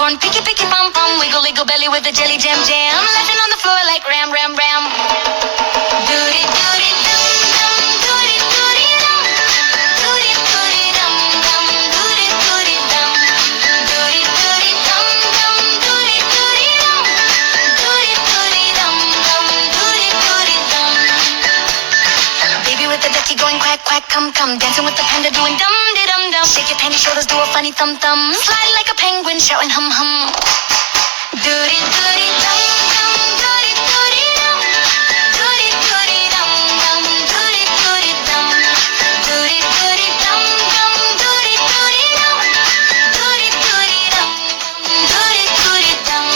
popcorn, picky picky pum pum, wiggle wiggle belly with the jelly jam jam, laughing on the floor like ram ram ram. Doody doody dum dum, doody doody dum, doody doody dum dum, doody doody dum, doody doody dum dum, doody doody dum, doody doody dum dum, doody doody dum. Baby with the ducky going quack quack come come, dancing with the panda doing dum de dum dum. Shake your panty shoulders, do a funny thumb thumb, slide like a penguin shouting hum hum. Doody doody dum dum, doody doody dum, doody doody dum dum, doody doody dum, doody doody dum dum, doody doody dum, doody doody dum, doody doody dum,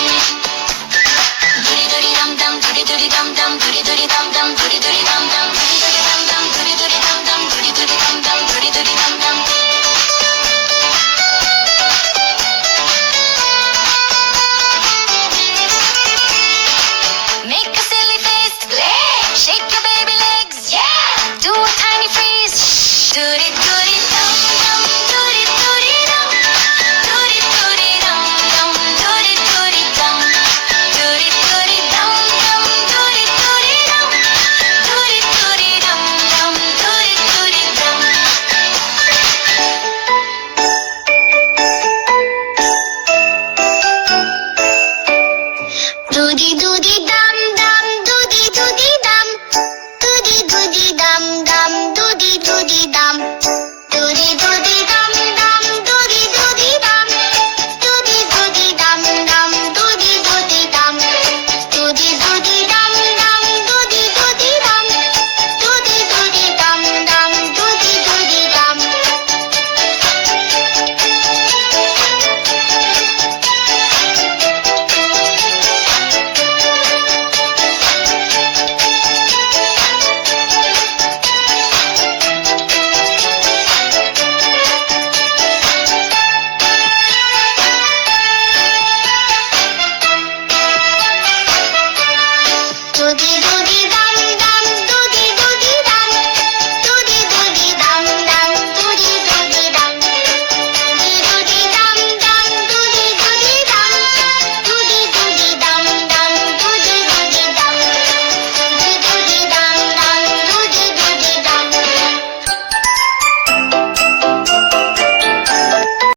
doody doody dum dum, doody doody dum dum, doody doody dum dum, doody doody dum dum, doody doody dum dum, doody doody dum dum, doody doody dum dum, doody doody dum dum. Make a silly face, shake your baby legs, yeah. Do a tiny freeze, doody doody dum dum, doody doody dum, doody doody dum dum, doody doody dum, doody doody dum dum, doody doody dum, doody doody dum dum, doody doody dum. Doody doody dum.